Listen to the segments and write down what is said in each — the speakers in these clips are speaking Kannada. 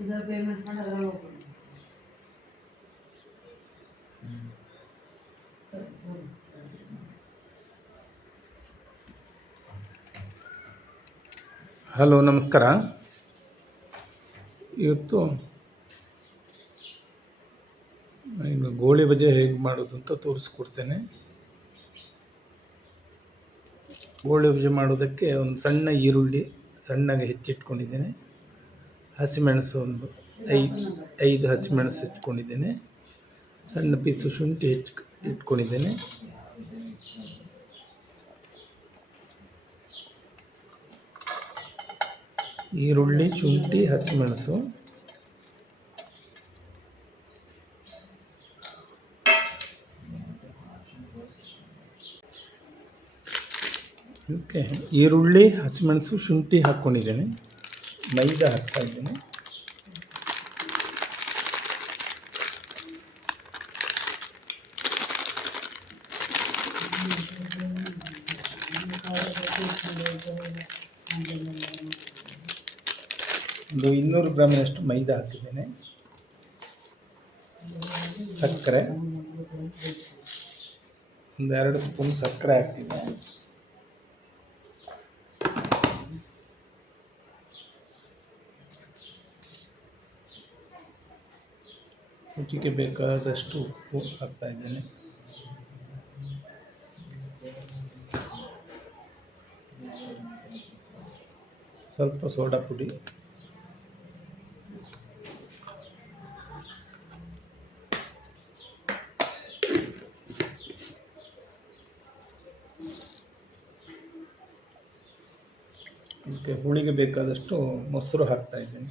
ಇದರ ಪೇಮೆಂಟ್ ಮಾಡಿ ಅದರಲ್ಲಿ ಹೋಗ್ಬೋದು. ಹಲೋ, ನಮಸ್ಕಾರ. ಇವತ್ತು ಇನ್ನು ಗೋಳಿ ಬಜೆ ಹೇಗೆ ಮಾಡೋದು ಅಂತ ತೋರಿಸ್ಕೊಡ್ತೇನೆ. ಗೋಳಿ ಬಜೆ ಮಾಡೋದಕ್ಕೆ ಒಂದು ಸಣ್ಣ ಈರುಳ್ಳಿ ಸಣ್ಣಗೆ ಹೆಚ್ಚಿಟ್ಕೊಂಡಿದ್ದೇನೆ. ಹಸಿಮೆಣಸು ಒಂದು 5 ಹಸಿಮೆಣಸು ಇಟ್ಕೊಂಡಿದ್ದೇನೆ. ಸಣ್ಣ ಪೀಸು ಶುಂಠಿ ಇಟ್ಕೊಂಡಿದ್ದೇನೆ. ಈರುಳ್ಳಿ, ಶುಂಠಿ, ಹಸಿಮೆಣಸು, ಓಕೆ. ಈರುಳ್ಳಿ, ಹಸಿಮೆಣಸು, ಶುಂಠಿ ಹಾಕ್ಕೊಂಡಿದ್ದೇನೆ. ಮೈದಾ ಹಾಕ್ತಾಯಿದ್ದೇನೆ. ಒಂದು 200 ಗ್ರಾಮಿನಷ್ಟು ಮೈದಾ ಹಾಕಿದ್ದೇನೆ. ಸಕ್ಕರೆ ಒಂದು 2 ಸ್ಪೂನ್ ಸಕ್ಕರೆ ಹಾಕ್ತಿದ್ದೇನೆ. ರುಚಿಗೆ ಬೇಕಾದಷ್ಟು ಉಪ್ಪು ಹಾಕ್ತಾ ಇದ್ದೇನೆ. ಸ್ವಲ್ಪ ಸೋಡಾ ಪುಡಿ, ಮತ್ತು ಹುಳಿಗೆ ಬೇಕಾದಷ್ಟು ಮೊಸರು ಹಾಕ್ತಾ ಇದ್ದೇನೆ.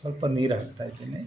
ಸ್ವಲ್ಪ ನೀರು ಹಾಕ್ತಾ ಇದ್ದೇನೆ.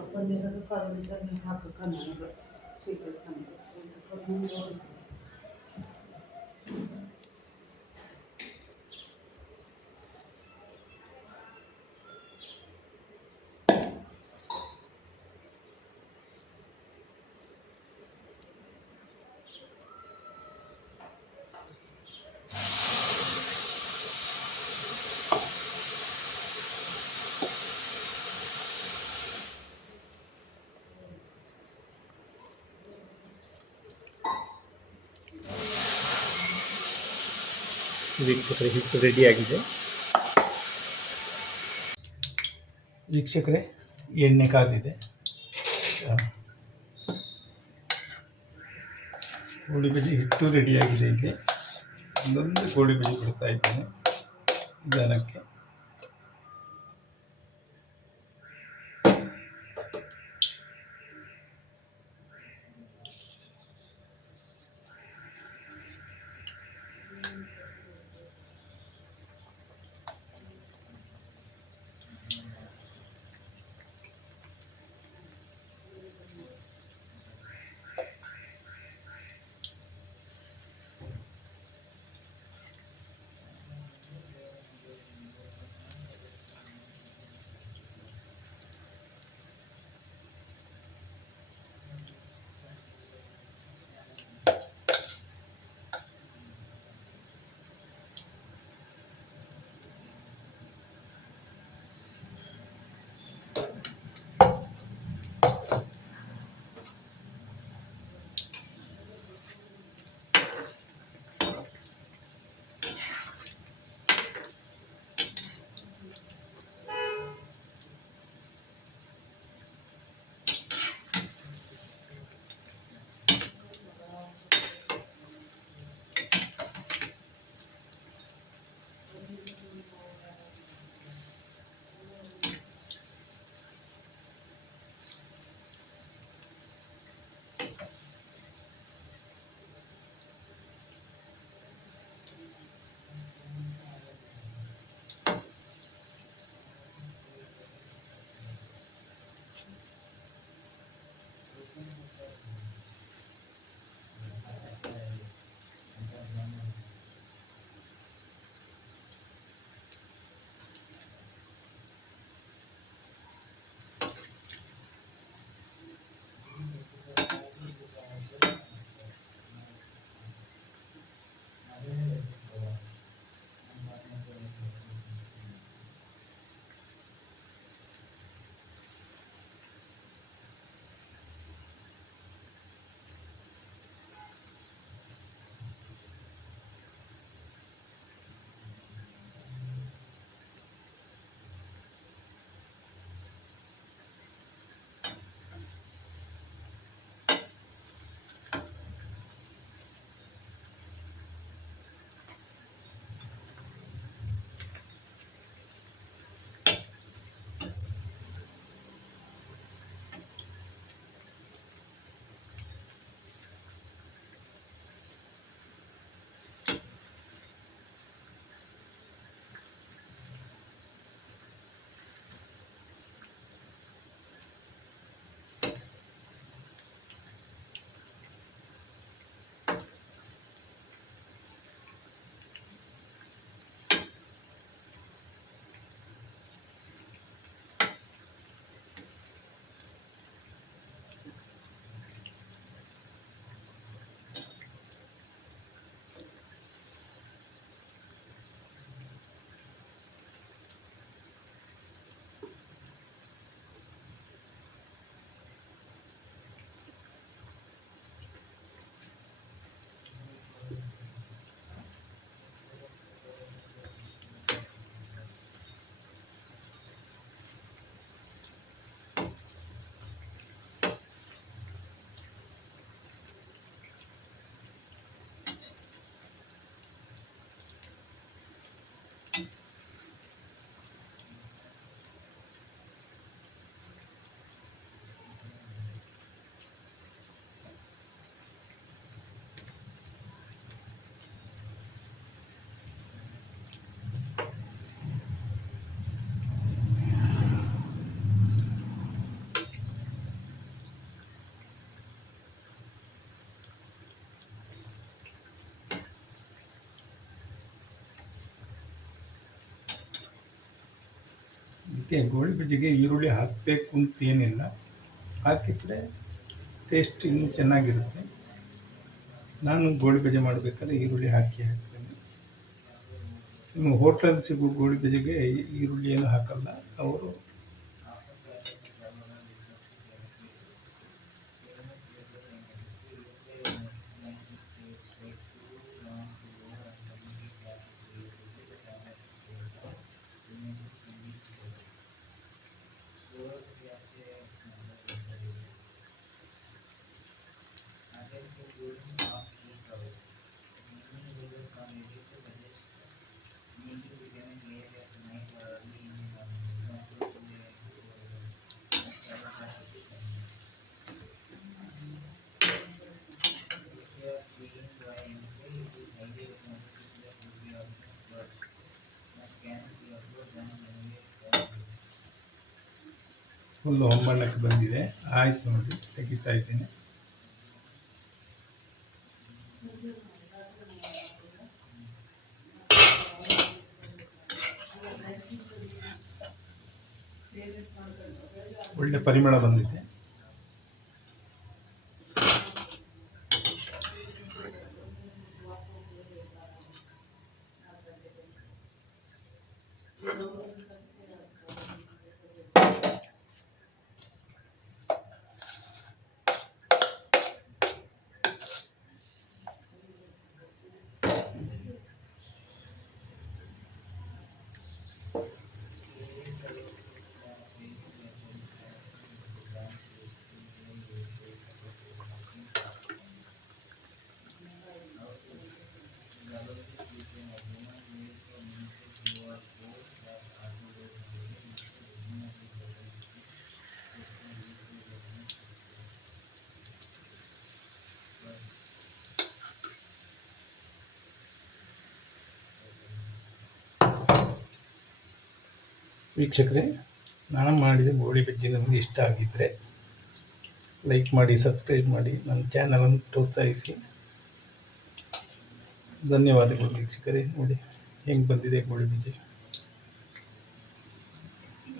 ಅಪ್ಪನಿರೋದು ಕರುಳಿಗೆ ಹಾಕಕ್ಕೆ ನನಗೆ ಸಿಕ್ಕಕ್ಕೆ ವೀಕ್ಷಕರೇ, ಹಿಟ್ಟು ರೆಡಿಯಾಗಿದೆ. ವೀಕ್ಷಕರೇ, ಎಣ್ಣೆ ಕಾದಿದೆ. ಗೋಳಿ ಬಜೆ ಹಿಟ್ಟು ರೆಡಿಯಾಗಿದೆ. ಇಲ್ಲಿ ಒಂದೊಂದು ಗೋಳಿ ಬಜೆ ಬಿಡ್ತಾ ಇದ್ದೇನೆ ನಿಧಾನಕ್ಕೆ. ಇದಕ್ಕೆ ಗೋಳಿ ಬಜ್ಜಿಗೆ ಈರುಳ್ಳಿ ಹಾಕಬೇಕು ಅಂತ ಏನಿಲ್ಲ, ಹಾಕಿದರೆ ಟೇಸ್ಟ್ ಇನ್ನೂ ಚೆನ್ನಾಗಿರುತ್ತೆ. ನಾನು ಗೋಳಿ ಬಜ್ಜಿ ಮಾಡಬೇಕಾದ್ರೆ ಈರುಳ್ಳಿ ಹಾಕ್ತೇನೆ. ನಿಮ್ಮ ಹೋಟ್ಲಲ್ಲಿ ಸಿಗೋ ಗೋಳಿ ಬಜ್ಜಿಗೆ ಈರುಳ್ಳಿ ಏನು ಹಾಕಲ್ಲ ಅವರು. ಫುಲ್ಲು ಹೊಂಬಣ್ಣಕ್ಕೆ ಬಂದಿದೆ. ಆಯ್ತು ನೋಡಿ, ತೆಗಿತಾ ಇದ್ದೀನಿ. ಒಳ್ಳೆ ಪರಿಮಳ ಬಂದಿದೆ. ವೀಕ್ಷಕರೇ, ನಾನು ಮಾಡಿದ ಗೋಳಿ ಬಜ್ಜಿ ನಮಗೆ ಇಷ್ಟ ಆಗಿದ್ದರೆ ಲೈಕ್ ಮಾಡಿ, ಸಬ್ಸ್ಕ್ರೈಬ್ ಮಾಡಿ, ನನ್ನ ಚಾನಲನ್ನು ಪ್ರೋತ್ಸಾಹಿಸಿ. ಧನ್ಯವಾದಗಳು ವೀಕ್ಷಕರೇ. ನೋಡಿ ಹೆಂಗೆ ಬಂದಿದೆ ಗೋಳಿ ಬಜ್ಜಿ.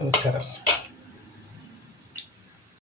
ನಮಸ್ಕಾರ.